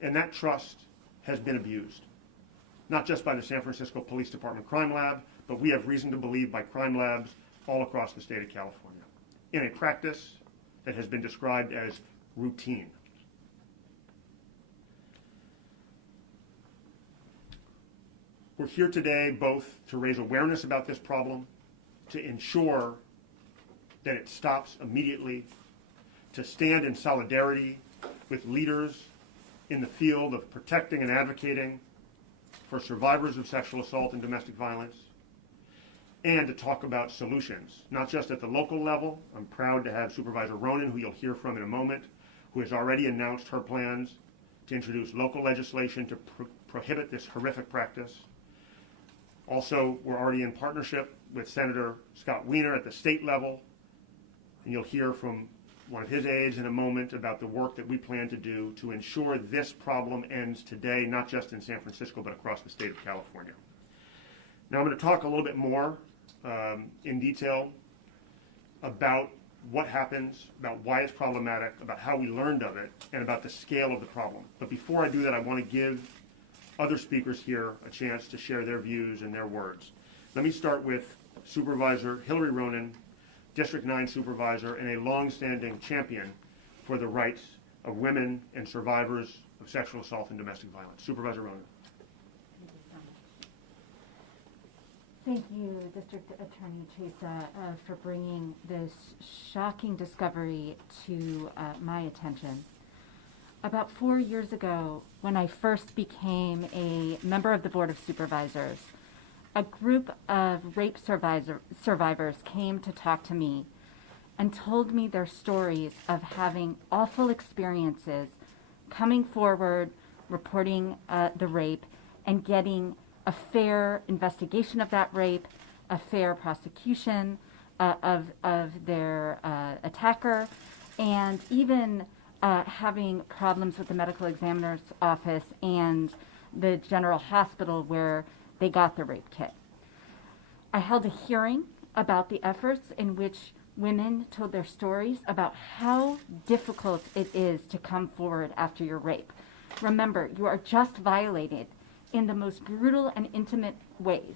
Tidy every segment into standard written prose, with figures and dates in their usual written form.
And that trust has been abused, not just by the San Francisco Police Department Crime Lab, but we have reason to believe by crime labs all across the state of California, in a practice that has been described as routine. We're here today both to raise awareness about this problem, to ensure that it stops immediately, to stand in solidarity with leaders in the field of protecting and advocating for survivors of sexual assault and domestic violence, and to talk about solutions, not just at the local level. I'm proud to have Supervisor Ronen, who you'll hear from in a moment, who has already announced her plans to introduce local legislation to prohibit this horrific practice. Also, we're already in partnership with Senator Scott Wiener at the state level, and you'll hear from one of his aides in a moment about the work that we plan to do to ensure this problem ends today, not just in San Francisco, but across the state of California. Now I'm going to talk a little bit more in detail about what happens, about why it's problematic, about how we learned of it, and about the scale of the problem. But before I do that, I want to give other speakers here a chance to share their views and their words. Let me start with Supervisor Hillary Ronen, District 9 Supervisor and a long-standing champion for the rights of women and survivors of sexual assault and domestic violence. Supervisor Ronen. Thank you, District Attorney Chesa, for bringing this shocking discovery to my attention. About 4 years ago, when I first became a member of the Board of Supervisors, a group of rape survivors came to talk to me and told me their stories of having awful experiences, coming forward, reporting the rape, and getting a fair investigation of that rape, a fair prosecution of their attacker, and even having problems with the medical examiner's office and the general hospital where they got the rape kit. I held a hearing about the efforts in which women told their stories about how difficult it is to come forward after your rape. Remember, you are just violated in the most brutal and intimate ways.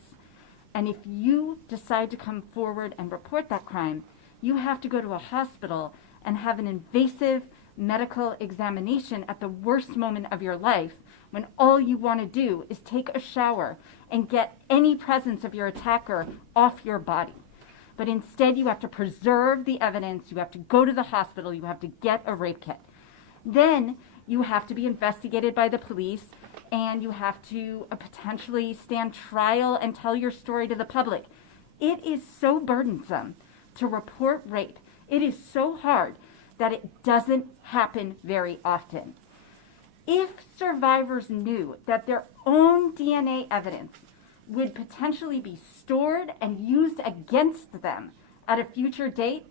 And if you decide to come forward and report that crime, you have to go to a hospital and have an invasive medical examination at the worst moment of your life, when all you want to do is take a shower and get any presence of your attacker off your body. But instead, you have to preserve the evidence, you have to go to the hospital, you have to get a rape kit. Then you have to be investigated by the police, and you have to potentially stand trial and tell your story to the public. It is so burdensome to report rape. It is so hard that it doesn't happen very often. If survivors knew that their own DNA evidence would potentially be stored and used against them at a future date,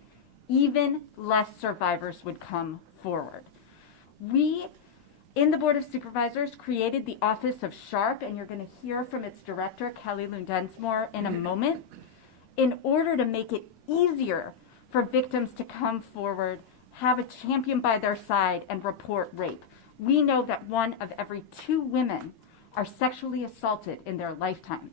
even less survivors would come forward. We, in the Board of Supervisors, created the Office of SHARP, and you're going to hear from its director, Kelly Lundensmore, in a moment, in order to make it easier for victims to come forward, have a champion by their side, and report rape. We know that 1 of every 2 women are sexually assaulted in their lifetime.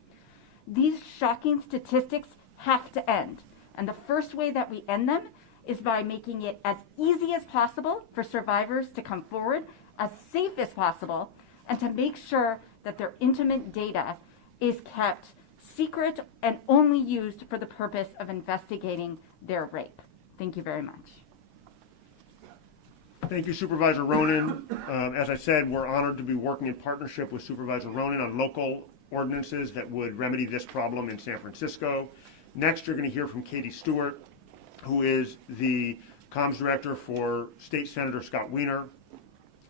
These shocking statistics have to end. And the first way that we end them is by making it as easy as possible for survivors to come forward, as safe as possible, and to make sure that their intimate data is kept secret and only used for the purpose of investigating their rape. Thank you very much. Thank you, Supervisor Ronen. As I said, we're honored to be working in partnership with Supervisor Ronen on local ordinances that would remedy this problem in San Francisco. Next, you're going to hear from Katie Stewart, who is the comms director for State Senator Scott Wiener.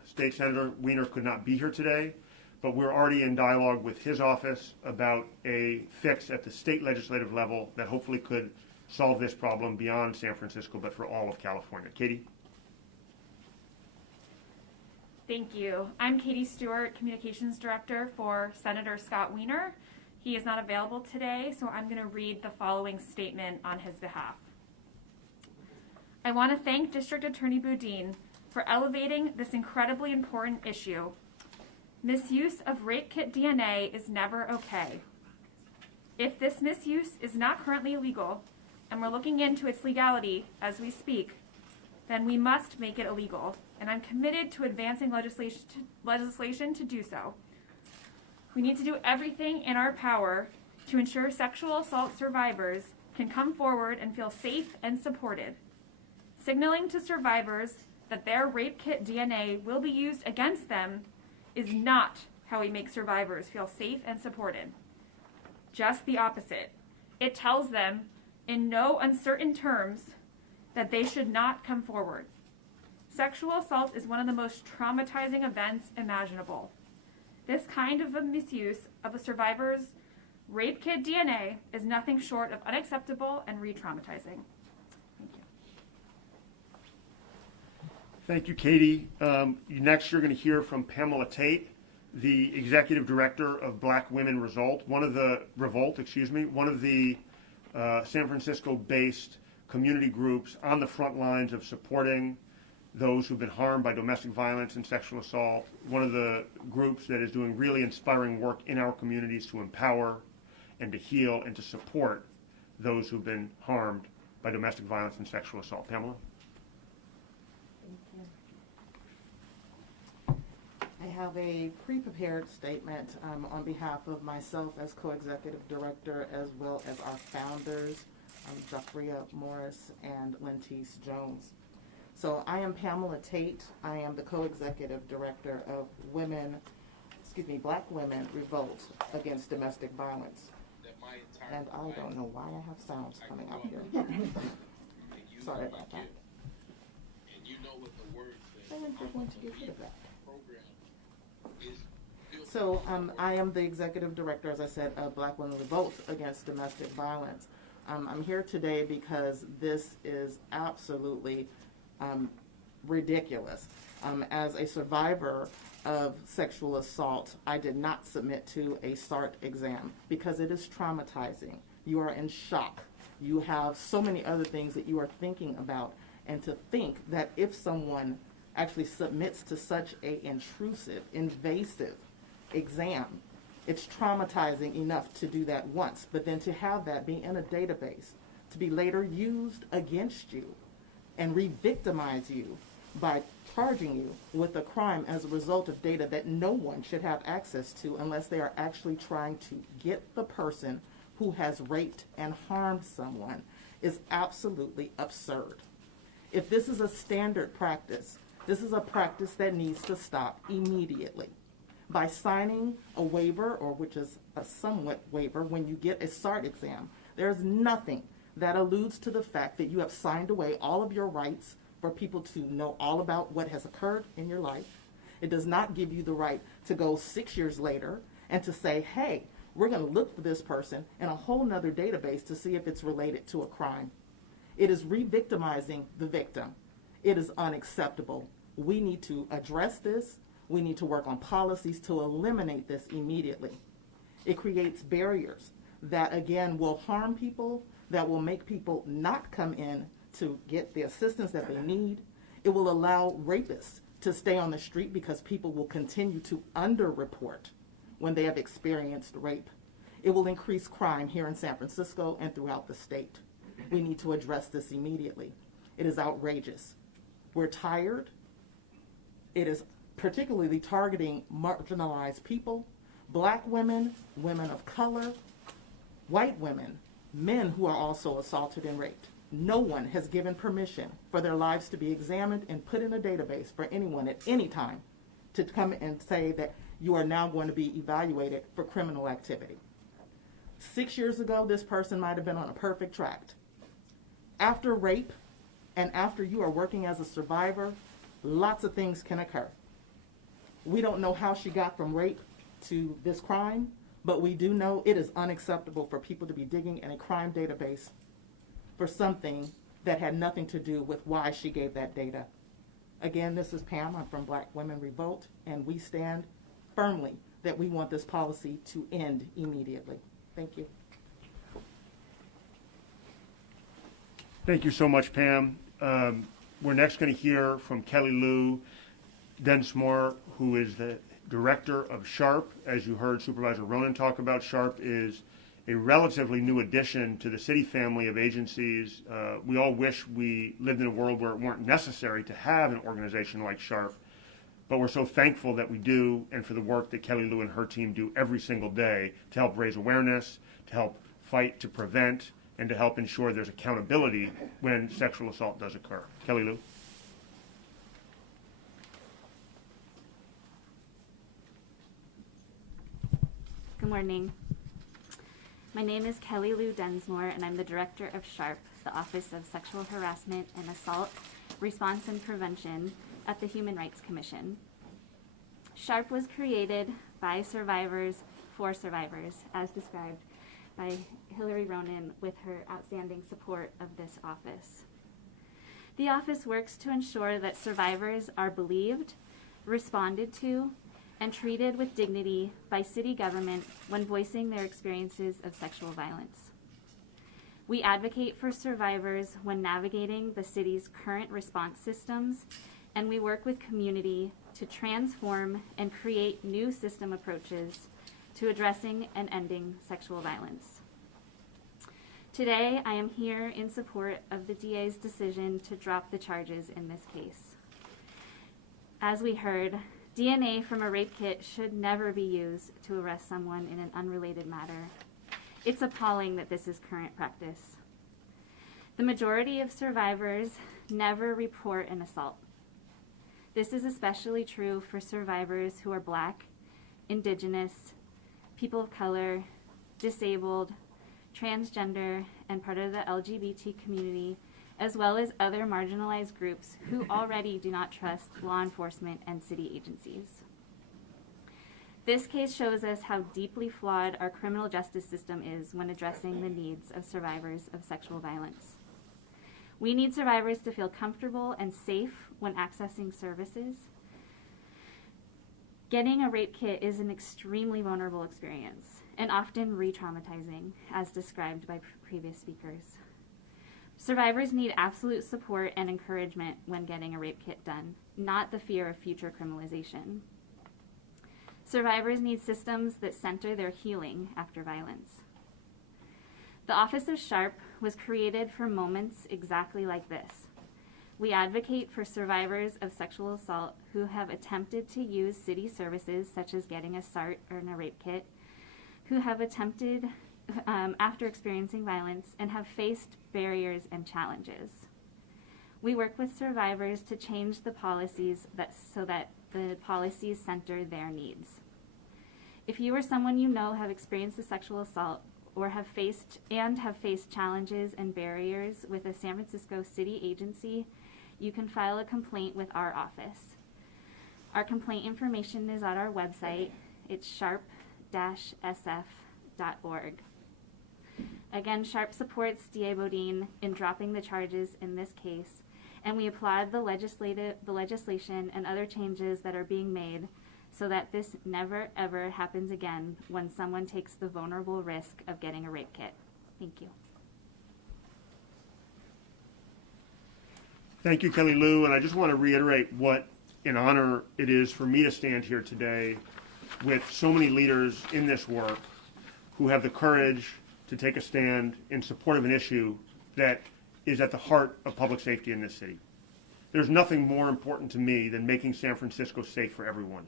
State Senator Wiener could not be here today, but we're already in dialogue with his office about a fix at the state legislative level that hopefully could solve this problem beyond San Francisco, but for all of California. Katie? Thank you. I'm Katie Stewart, Communications Director for Senator Scott Wiener. He is not available today, so I'm going to read the following statement on his behalf. I want to thank District Attorney Boudin for elevating this incredibly important issue Misuse of rape kit DNA is never okay. If this misuse is not currently illegal, and we're looking into its legality as we speak, then we must make it illegal, and I'm committed to advancing legislation to do so. We need to do everything in our power to ensure sexual assault survivors can come forward and feel safe and supported. Signaling to survivors that their rape kit DNA will be used against them is not how we make survivors feel safe and supported. Just the opposite. It tells them in no uncertain terms that they should not come forward. Sexual assault is one of the most traumatizing events imaginable. This kind of a misuse of a survivor's rape kit DNA is nothing short of unacceptable and re-traumatizing. Thank you. Thank you, Katie. Next, you're going to hear from Pamela Tate, the Executive Director of Black Women Revolt, one of the San Francisco-based community groups on the front lines of supporting those who've been harmed by domestic violence and sexual assault, one of the groups that is doing really inspiring work in our communities to empower and to heal and to support those who've been harmed by domestic violence and sexual assault. Pamela? Thank you. I have a pre-prepared statement on behalf of myself as co-executive director, as well as our founders, Jafria Morris and Lentice Jones. So I am Pamela Tate. I am the co-executive director of Black Women Revolt Against Domestic Violence. And I don't know why I have sounds coming out here. Sorry about that. And you know what the word says. I think we're going to get rid of that. So I am the executive director, as I said, of Black Women Revolt Against Domestic Violence. I'm here today because this is absolutely ridiculous. As a survivor of sexual assault, I did not submit to a SART exam because it is traumatizing. You are in shock. You have so many other things that you are thinking about. And to think that if someone actually submits to such a intrusive, invasive exam, it's traumatizing enough to do that once, but then to have that be in a database, to be later used against you and re-victimize you by charging you with a crime as a result of data that no one should have access to unless they are actually trying to get the person who has raped and harmed someone is absolutely absurd. If this is a standard practice, this is a practice that needs to stop immediately. By signing a waiver, or which is a somewhat waiver, when you get a SART exam, there's nothing that alludes to the fact that you have signed away all of your rights for people to know all about what has occurred in your life. It does not give you the right to go 6 years later and to say, hey, we're going to look for this person in a whole nother database to see if it's related to a crime. It is re-victimizing the victim. It is unacceptable. We need to address this. We need to work on policies to eliminate this immediately. It creates barriers that, again, will harm people, that will make people not come in to get the assistance that they need. It will allow rapists to stay on the street because people will continue to underreport when they have experienced rape. It will increase crime here in San Francisco and throughout the state. We need to address this immediately. It is outrageous. We're tired. It is particularly targeting marginalized people, Black women, women of color, white women, men who are also assaulted and raped. No one has given permission for their lives to be examined and put in a database for anyone at any time to come and say that you are now going to be evaluated for criminal activity. 6 years ago, this person might have been on a perfect track. After rape and after you are working as a survivor, lots of things can occur. We don't know how she got from rape to this crime, but we do know it is unacceptable for people to be digging in a crime database for something that had nothing to do with why she gave that data. Again, this is Pam. I'm from Black Women Revolt, and we stand firmly that we want this policy to end immediately. Thank you. Thank you so much, Pam. We're next going to hear from Kelly Lou Densmore, who is the director of SHARP. As you heard Supervisor Ronen talk about, SHARP is a relatively new addition to the city family of agencies. We all wish we lived in a world where it weren't necessary to have an organization like SHARP, but we're so thankful that we do, and for the work that Kelly Lou and her team do every single day to help raise awareness, to help fight to prevent, and to help ensure there's accountability when sexual assault does occur. Kelly Lou. Good morning. My name is Kelly Lou Densmore, and I'm the director of SHARP, the Office of Sexual Harassment and Assault Response and Prevention at the Human Rights Commission. SHARP was created by survivors for survivors, as described by Hillary Ronen with her outstanding support of this office. The office works to ensure that survivors are believed, responded to, and treated with dignity by city government when voicing their experiences of sexual violence. We advocate for survivors when navigating the city's current response systems, and we work with community to transform and create new system approaches to addressing and ending sexual violence. Today, I am here in support of the DA's decision to drop the charges in this case. As we heard, DNA from a rape kit should never be used to arrest someone in an unrelated matter. It's appalling that this is current practice. The majority of survivors never report an assault. This is especially true for survivors who are Black, Indigenous, people of color, disabled, transgender, and part of the LGBT community, as well as other marginalized groups who already do not trust law enforcement and city agencies. This case shows us how deeply flawed our criminal justice system is when addressing the needs of survivors of sexual violence. We need survivors to feel comfortable and safe when accessing services. Getting a rape kit is an extremely vulnerable experience and often re-traumatizing, as described by previous speakers. Survivors need absolute support and encouragement when getting a rape kit done, not the fear of future criminalization. Survivors need systems that center their healing after violence. The Office of SHARP was created for moments exactly like this. We advocate for survivors of sexual assault who have attempted to use city services such as getting a SART or a rape kit, who have attempted after experiencing violence and have faced barriers and challenges. We work with survivors to change the policies so that the policies center their needs. If you or someone you know have experienced a sexual assault or have faced challenges and barriers with a San Francisco city agency, you can file a complaint with our office. Our complaint information is on our website. It's sharp-sf.org. Again, SHARP supports DA Bodine in dropping the charges in this case, and we applaud the legislation and other changes that are being made so that this never ever happens again when someone takes the vulnerable risk of getting a rape kit. Thank you. Thank you, Kelly Lou, and I just want to reiterate what an honor it is for me to stand here today with so many leaders in this work who have the courage to take a stand in support of an issue that is at the heart of public safety in this city. There's nothing more important to me than making San Francisco safe for everyone,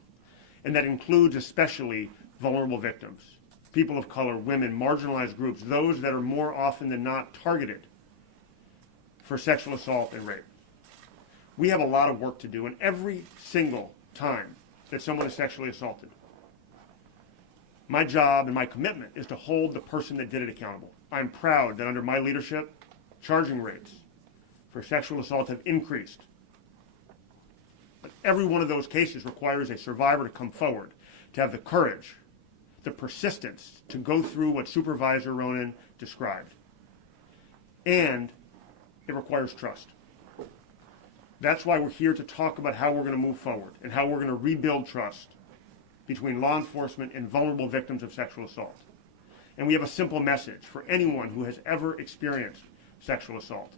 and that includes especially vulnerable victims, people of color, women, marginalized groups, those that are more often than not targeted for sexual assault and rape. We have a lot of work to do, and every single time that someone is sexually assaulted, my job and my commitment is to hold the person that did it accountable. I'm proud that under my leadership, charging rates for sexual assault have increased. But every one of those cases requires a survivor to come forward, to have the courage, the persistence to go through what Supervisor Ronen described. And it requires trust. That's why we're here to talk about how we're going to move forward and how we're going to rebuild trust between law enforcement and vulnerable victims of sexual assault. And we have a simple message for anyone who has ever experienced sexual assault.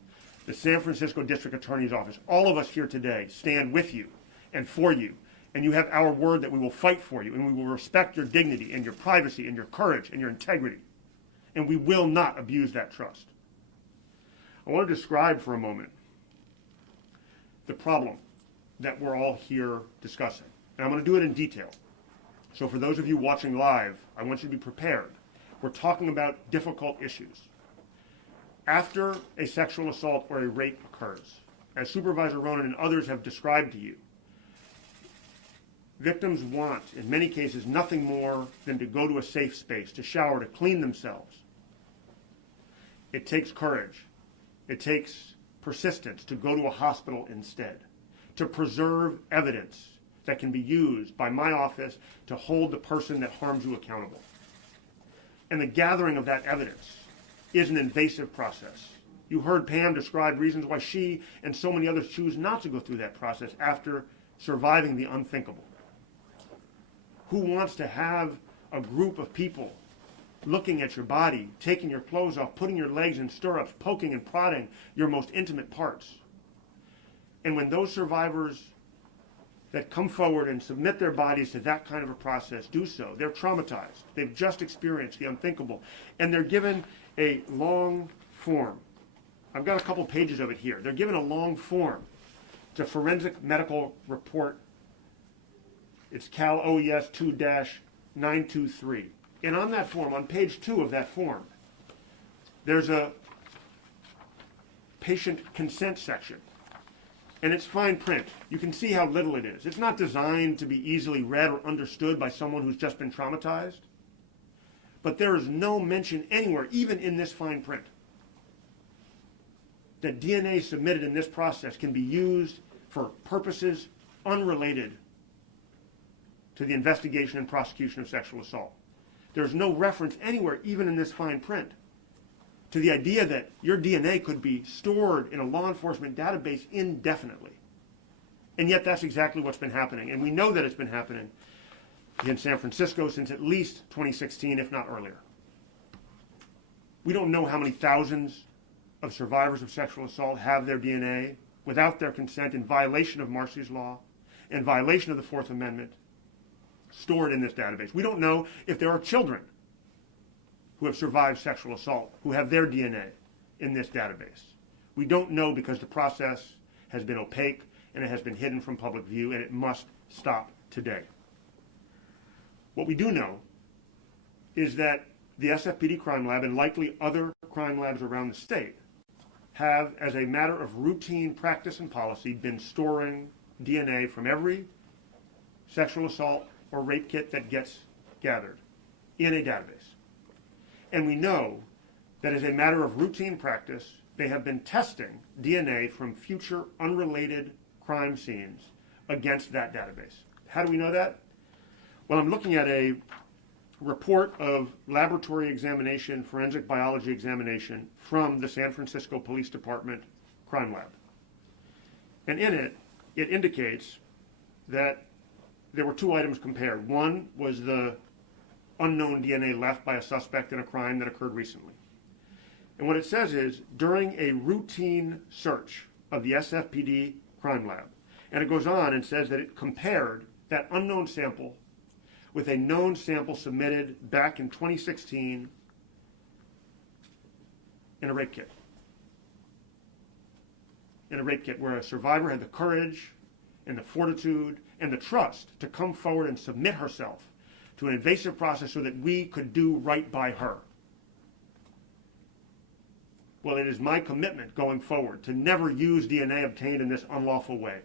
The San Francisco District Attorney's Office, all of us here today, stand with you and for you And you have our word that we will fight for you, and we will respect your dignity and your privacy and your courage and your integrity. And we will not abuse that trust. I want to describe for a moment the problem that we're all here discussing. And I'm going to do it in detail. So for those of you watching live, I want you to be prepared. We're talking about difficult issues. After a sexual assault or a rape occurs, as Supervisor Ronen and others have described to you, victims want, in many cases, nothing more than to go to a safe space, to shower, to clean themselves. It takes courage. It takes persistence to go to a hospital instead, to preserve evidence that can be used by my office to hold the person that harms you accountable. And the gathering of that evidence is an invasive process. You heard Pam describe reasons why she and so many others choose not to go through that process after surviving the unthinkable. Who wants to have a group of people looking at your body, taking your clothes off, putting your legs in stirrups, poking and prodding your most intimate parts? And when those survivors that come forward and submit their bodies to that kind of a process do so, they're traumatized. They've just experienced the unthinkable. And they're given a long form. I've got a couple pages of it here. They're given a long form. It's a forensic medical report. It's Cal OES 2-923. And on that form, on page 2 of that form, there's a patient consent section. And it's fine print. You can see how little it is. It's not designed to be easily read or understood by someone who's just been traumatized. But there is no mention anywhere, even in this fine print, that DNA submitted in this process can be used for purposes unrelated to the investigation and prosecution of sexual assault. There's no reference anywhere, even in this fine print, to the idea that your DNA could be stored in a law enforcement database indefinitely. And yet that's exactly what's been happening. And we know that it's been happening in San Francisco since at least 2016, if not earlier. We don't know how many thousands of survivors of sexual assault have their DNA without their consent, in violation of Marcy's law, in violation of the Fourth Amendment, stored in this database. We don't know if there are children who have survived sexual assault who have their DNA in this database. We don't know because the process has been opaque and it has been hidden from public view, and it must stop today. What we do know is that the SFPD crime lab, and likely other crime labs around the state, have, as a matter of routine practice and policy, been storing DNA from every sexual assault or rape kit that gets gathered in a database. And we know that as a matter of routine practice, they have been testing DNA from future unrelated crime scenes against that database. How do we know that? Well, I'm looking at a report of laboratory examination, forensic biology examination from the San Francisco Police Department Crime Lab. And in it, it indicates that there were two items compared. One was the unknown DNA left by a suspect in a crime that occurred recently. And what it says is, during a routine search of the SFPD crime lab, and it goes on and says that it compared that unknown sample with a known sample submitted back in 2016 in a rape kit. In a rape kit where a survivor had the courage and the fortitude and the trust to come forward and submit herself to an invasive process so that we could do right by her. Well, it is my commitment going forward to never use DNA obtained in this unlawful way.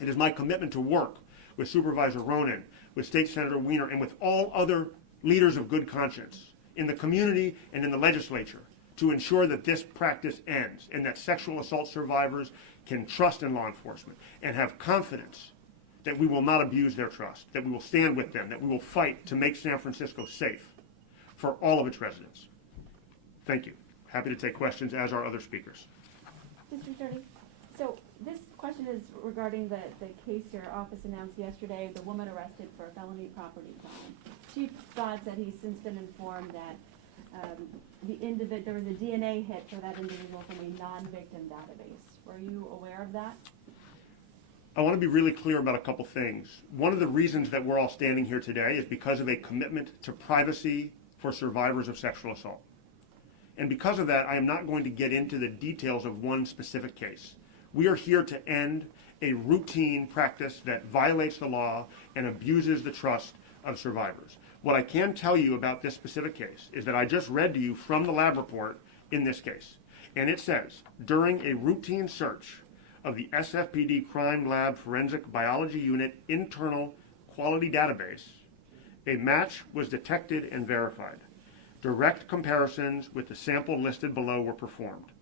It is my commitment to work with Supervisor Ronen, with State Senator Weiner, and with all other leaders of good conscience in the community and in the legislature to ensure that this practice ends and that sexual assault survivors can trust in law enforcement and have confidence that we will not abuse their trust, that we will stand with them, that we will fight to make San Francisco safe for all of its residents. Thank you. Happy to take questions, as are other speakers. Mr. Attorney, so this question is regarding the case your office announced yesterday, the woman arrested for a felony property crime. Chief Dodd said he's since been informed that there was a DNA hit for that individual from a non-victim database. Were you aware of that? I want to be really clear about a couple things. One of the reasons that we're all standing here today is because of a commitment to privacy for survivors of sexual assault. And because of that, I am not going to get into the details of one specific case. We are here to end a routine practice that violates the law and abuses the trust of survivors. What I can tell you about this specific case is that I just read to you from the lab report in this case. And it says, during a routine search of the SFPD Crime Lab Forensic Biology Unit internal quality database, a match was detected and verified. Direct comparisons with the sample listed below were performed,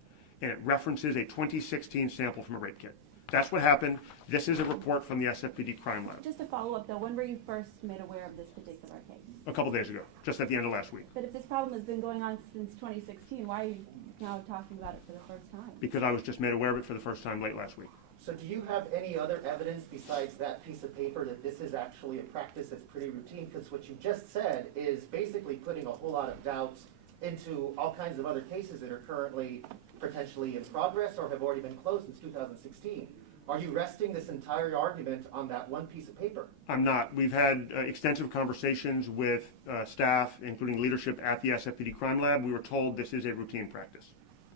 and it references a 2016 sample from a rape kit. That's what happened. This is a report from the SFPD Crime Lab. Just to follow up though, when were you first made aware of this particular case? A couple days ago, just at the end of last week. But if this problem has been going on since 2016, why are you now talking about it for the first time? Because I was just made aware of it for the first time late last week. So do you have any other evidence besides that piece of paper that this is actually a practice that's pretty routine? Because what you just said is basically putting a whole lot of doubt into all kinds of other cases that are currently potentially in progress or have already been closed since 2016. Are you resting this entire argument on that one piece of paper? I'm not. We've had extensive conversations with staff, including leadership at the SFPD Crime Lab. We were told this is a routine practice.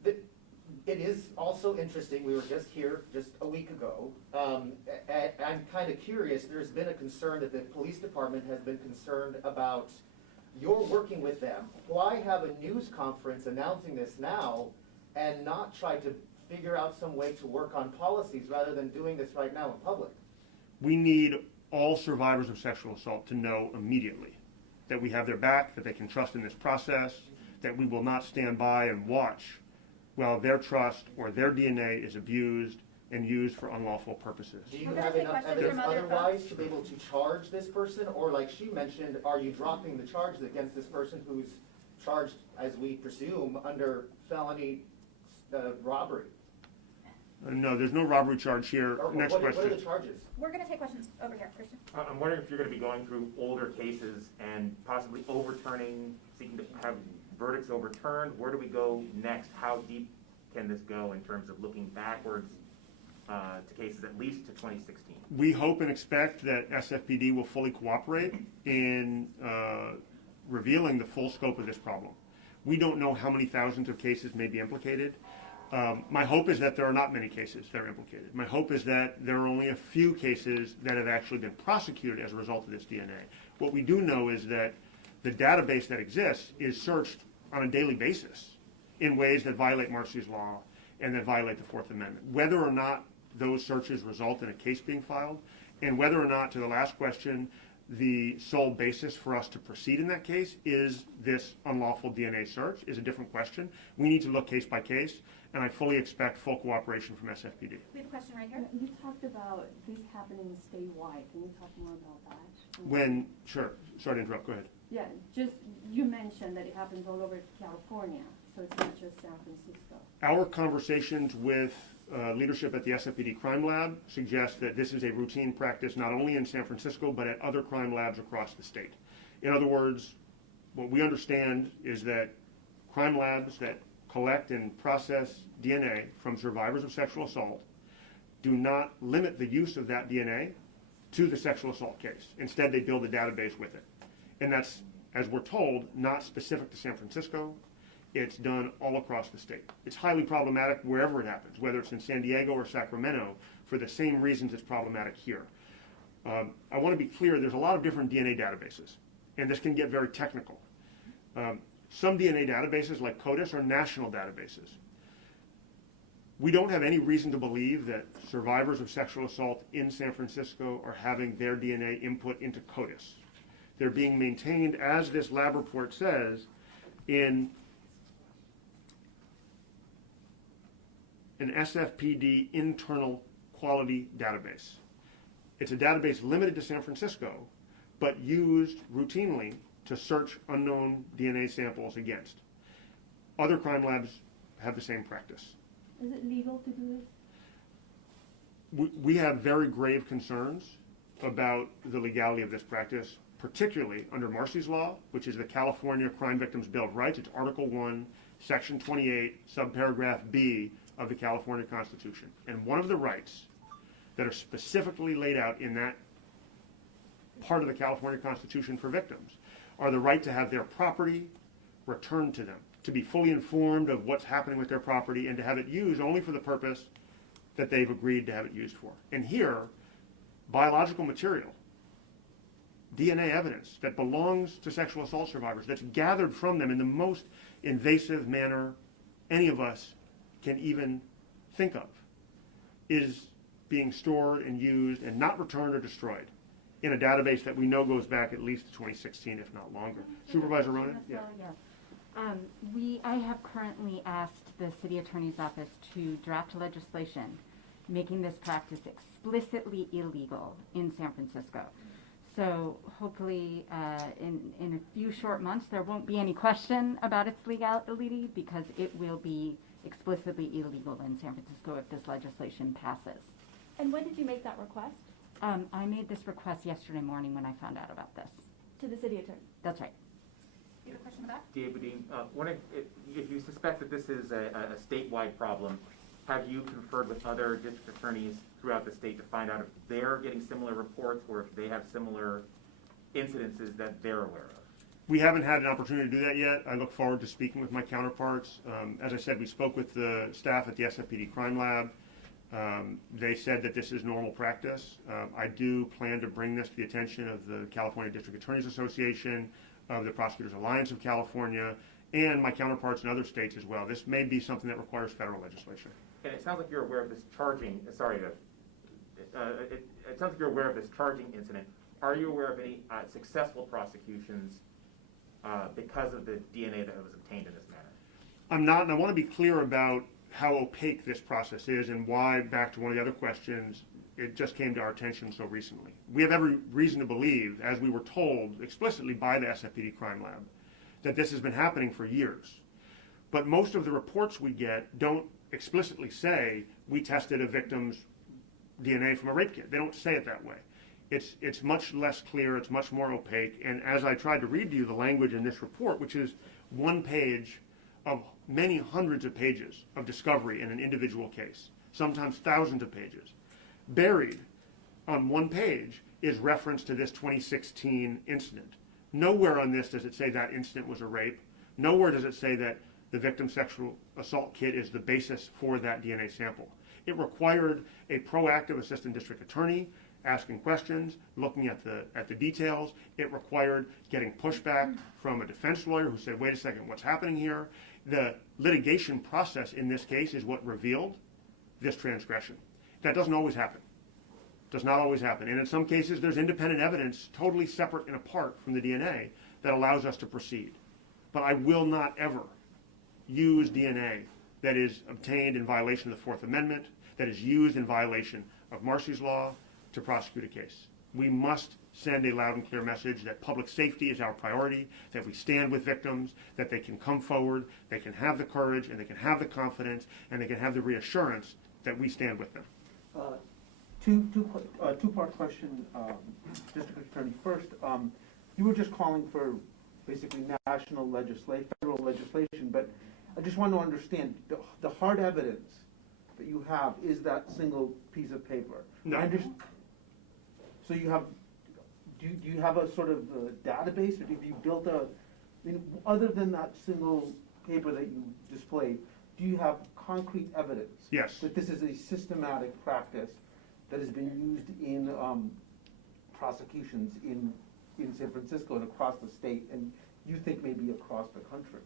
It is also interesting, we were just here just a week ago. I'm kind of curious, there's been a concern that the police department has been concerned about you're working with them. Why have a news conference announcing this now and not try to figure out some way to work on policies rather than doing this right now in public? We need all survivors of sexual assault to know immediately that we have their back, that they can trust in this process, that we will not stand by and watch while their trust or their DNA is abused and used for unlawful purposes. Do you We're gonna have take enough questions evidence from other otherwise to be able to charge this person? Or like she mentioned, are you dropping the charges against this person who's charged, as we presume, under felony robbery? No, there's no robbery charge here. Or Next what question. are the charges? We're going to take questions over here, Christian. I'm wondering if you're going to be going through older cases and possibly overturning, seeking to have verdicts overturned. Where do we go next? How deep can this go in terms of looking backwards to cases at least to 2016? We hope and expect that SFPD will fully cooperate in revealing the full scope of this problem. We don't know how many thousands of cases may be implicated. My hope is that there are not many cases that are implicated. My hope is that there are only a few cases that have actually been prosecuted as a result of this DNA. What we do know is that the database that exists is searched on a daily basis in ways that violate Marcy's law and that violate the Fourth Amendment. Whether or not those searches result in a case being filed, and whether or not, to the last question, the sole basis for us to proceed in that case is this unlawful DNA search is a different question. We need to look case by case, and I fully expect full cooperation from SFPD. We have a question right here. You talked about this happening statewide. Can you talk more about that? Sure, sorry to interrupt, go ahead. Yeah, just, you mentioned that it happens all over California, so it's not just San Francisco. Our conversations with leadership at the SFPD Crime Lab suggest that this is a routine practice not only in San Francisco but at other crime labs across the state. In other words, what we understand is that crime labs that collect and process DNA from survivors of sexual assault do not limit the use of that DNA to the sexual assault case. Instead, they build a database with it. And that's, as we're told, not specific to San Francisco. It's done all across the state. It's highly problematic wherever it happens, whether it's in San Diego or Sacramento, for the same reasons it's problematic here. I want to be clear, there's a lot of different DNA databases, and this can get very technical. Some DNA databases, like CODIS, are national databases. We don't have any reason to believe that survivors of sexual assault in San Francisco are having their DNA input into CODIS. They're being maintained, as this lab report says, in an SFPD internal quality database. It's a database limited to San Francisco, but used routinely to search unknown DNA samples against. Other crime labs have the same practice. Is it legal to do this? We have very grave concerns about the legality of this practice, particularly under Marcy's law, which is the California Crime Victims Bill of Rights. It's Article 1, Section 28, subparagraph B of the California Constitution. And one of the rights that are specifically laid out in that part of the California Constitution for victims are the right to have their property returned to them, to be fully informed of what's happening with their property, and to have it used only for the purpose that they've agreed to have it used for. And here, biological material, DNA evidence that belongs to sexual assault survivors, that's gathered from them in the most invasive manner any of us can even think of, is being stored and used and not returned or destroyed in a database that we know goes back at least to 2016, if not longer. Supervisor Ronen? Yeah. I have currently asked the city attorney's office to draft legislation making this practice explicitly illegal in San Francisco. So hopefully in a few short months there won't be any question about its legality, because it will be explicitly illegal in San Francisco if this legislation passes. And when did you make that request? I made this request yesterday morning when I found out about this. To the city attorney? That's right. You have a question about David, if you suspect that this is a statewide problem, have you conferred with other district attorneys throughout the state to find out if they're getting similar reports or if they have similar incidences that they're aware of? We haven't had an opportunity to do that yet. I look forward to speaking with my counterparts. As I said, we spoke with the staff at the SFPD Crime Lab. They said that this is normal practice. I do plan to bring this to the attention of the California District Attorneys Association, of the Prosecutors Alliance of California, and my counterparts in other states as well. This may be something that requires federal legislation. And it sounds like you're aware of this charging, it sounds like you're aware of this charging incident. Are you aware of any successful prosecutions because of the DNA that was obtained in this manner? I'm not, and I want to be clear about how opaque this process is and why, back to one of the other questions, it just came to our attention so recently. We have every reason to believe, as we were told explicitly by the SFPD Crime Lab, that this has been happening for years. But most of the reports we get don't explicitly say we tested a victim's DNA from a rape kit. They don't say it that way. It's much less clear, it's much more opaque, and as I tried to read to you the language in this report, which is one page of many hundreds of pages of discovery in an individual case, sometimes thousands of pages, buried on one page is reference to this 2016 incident. Nowhere on this does it say that incident was a rape. Nowhere does it say that the victim's sexual assault kit is the basis for that DNA sample. It required a proactive assistant district attorney asking questions, looking at the details. It required getting pushback from a defense lawyer who said, wait a second, what's happening here? The litigation process in this case is what revealed this transgression. That doesn't always happen. Does not always happen. And in some cases, there's independent evidence totally separate and apart from the DNA that allows us to proceed. But I will not ever use DNA that is obtained in violation of the Fourth Amendment, that is used in violation of Marcy's Law to prosecute a case. We must send a loud and clear message that public safety is our priority, that we stand with victims, that they can come forward, they can have the courage, and they can have the confidence, and they can have the reassurance that we stand with them. Two-part question, District Attorney. First, you were just calling for basically national legislation, federal legislation, but I just want to understand the hard evidence that you have is that single piece of paper. No. So you have, do you have a sort of a database, or have you built other than that single paper that you displayed, do you have concrete evidence? Yes. That this is a systematic practice that has been used in prosecutions in San Francisco and across the state, and you think maybe across the country?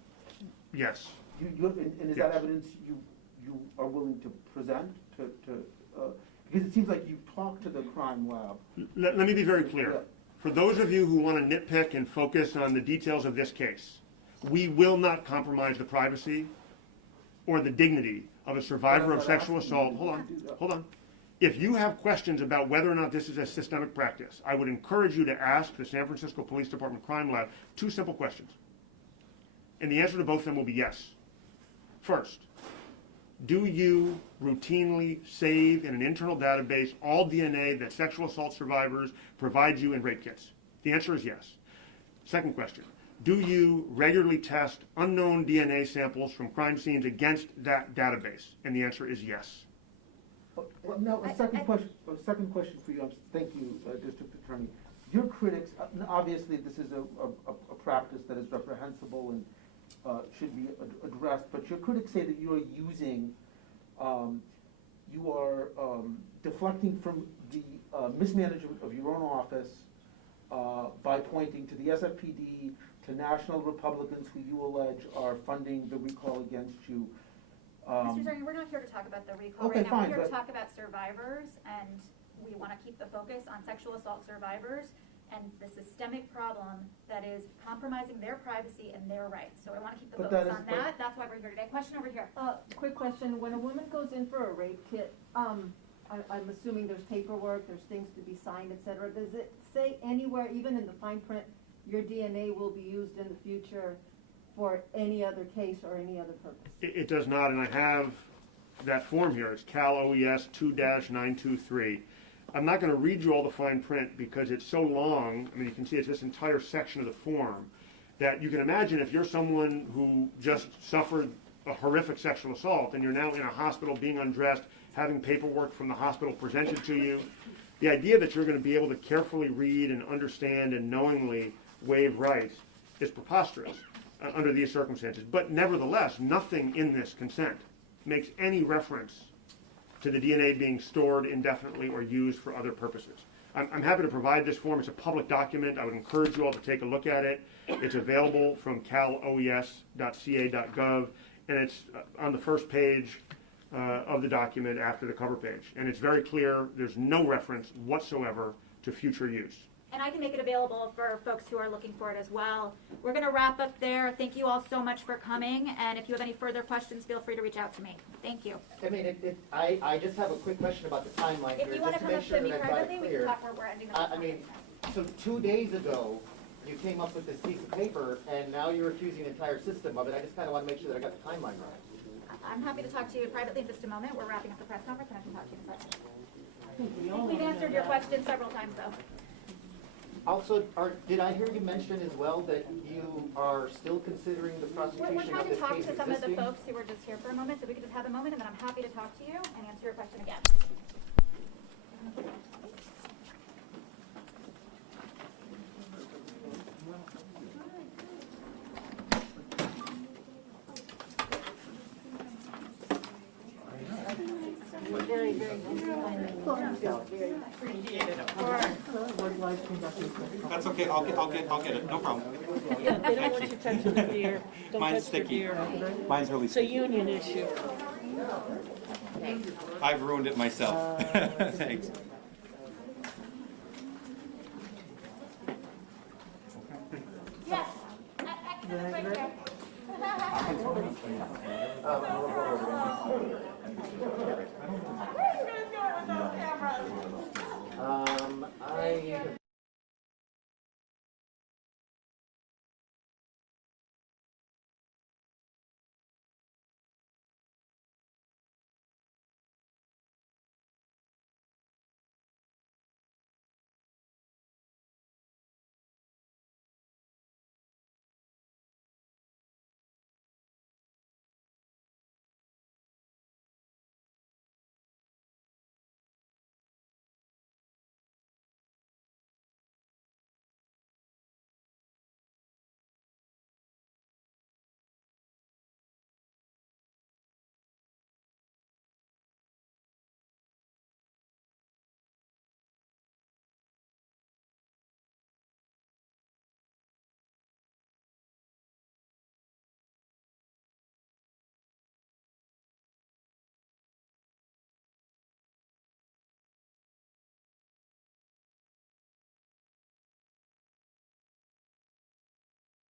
Yes. And is Yes. that evidence you are willing to present because it seems like you've talked to the crime lab. Let me be very clear. Yeah. For those of you who want to nitpick and focus on the details of this case, we will not compromise the privacy or the dignity of a survivor of sexual assault. Hold on. If you have questions about whether or not this is a systemic practice, I would encourage you to ask the San Francisco Police Department Crime Lab two simple questions. And the answer to both of them will be yes. First, do you routinely save in an internal database all DNA that sexual assault survivors provide you in rape kits? The answer is yes. Second question, do you regularly test unknown DNA samples from crime scenes against that database? And the answer is yes. Well, no, a second question for you. Thank you, District Attorney. Your critics, obviously, this is a practice that is reprehensible and should be addressed, but your critics say that you are using, deflecting from the mismanagement of your own office by pointing to the SFPD, to national Republicans who you allege are funding the recall against you. Mr. Attorney, we're not here to talk about the recall Okay, right now. fine, We're here to but- talk about survivors, and we want to keep the focus on sexual assault survivors and the systemic problem that is compromising their privacy and their rights. So I want to keep the But focus that is- on that. That's why we're here today. Question over here. Quick question, when a woman goes in for a rape kit, I'm assuming there's paperwork, there's things to be signed, et cetera. Does it say anywhere, even in the fine print, your DNA will be used in the future for any other case or any other purpose? It does not, and I have that form here. It's Cal OES 2-923. I'm not going to read you all the fine print because it's so long. I mean, you can see it's this entire section of the form that you can imagine if you're someone who just suffered a horrific sexual assault and you're now in a hospital being undressed, having paperwork from the hospital presented to you, the idea that you're going to be able to carefully read and understand and knowingly waive rights is preposterous under these circumstances. But nevertheless, nothing in this consent makes any reference to the DNA being stored indefinitely or used for other purposes. I'm happy to provide this form. It's a public document. I would encourage you all to take a look at it. It's available from caloes.ca.gov, and it's on the first page of the document after the cover page. And it's very clear. There's no reference whatsoever to future use. And I can make it available for folks who are looking for it as well. We're going to wrap up there. Thank you all so much for coming. And if you have any further questions, feel free to reach out to me. Thank you. I mean, I just have a quick question about the timeline here, If you want just to to come make up sure to me that I've got privately, it we can clear. talk where we're ending the I mean, so 2 days ago, you came up with this piece of paper, and now you're accusing the entire system of it. I just kind of want to make sure that I got the timeline right. I'm happy to talk to you privately in just a moment. We're wrapping up the press conference, and I can talk to you in a second. I think we I all think we've wanna answered know your that. question several times, though. Also, did I hear you mention as well that you are still considering the We're prosecution trying of to this talk case to some of the existing? folks who were just here for a moment, so we could just have a moment, and then I'm happy to talk to you and answer your question again. Very, very That's okay, I'll get it, no problem. Yeah, they don't want you touching the beer. Don't Mine's touch the sticky. beer. Mine's really It's a sticky. union issue. I've ruined it myself. Thanks. Yes, excellent, right there.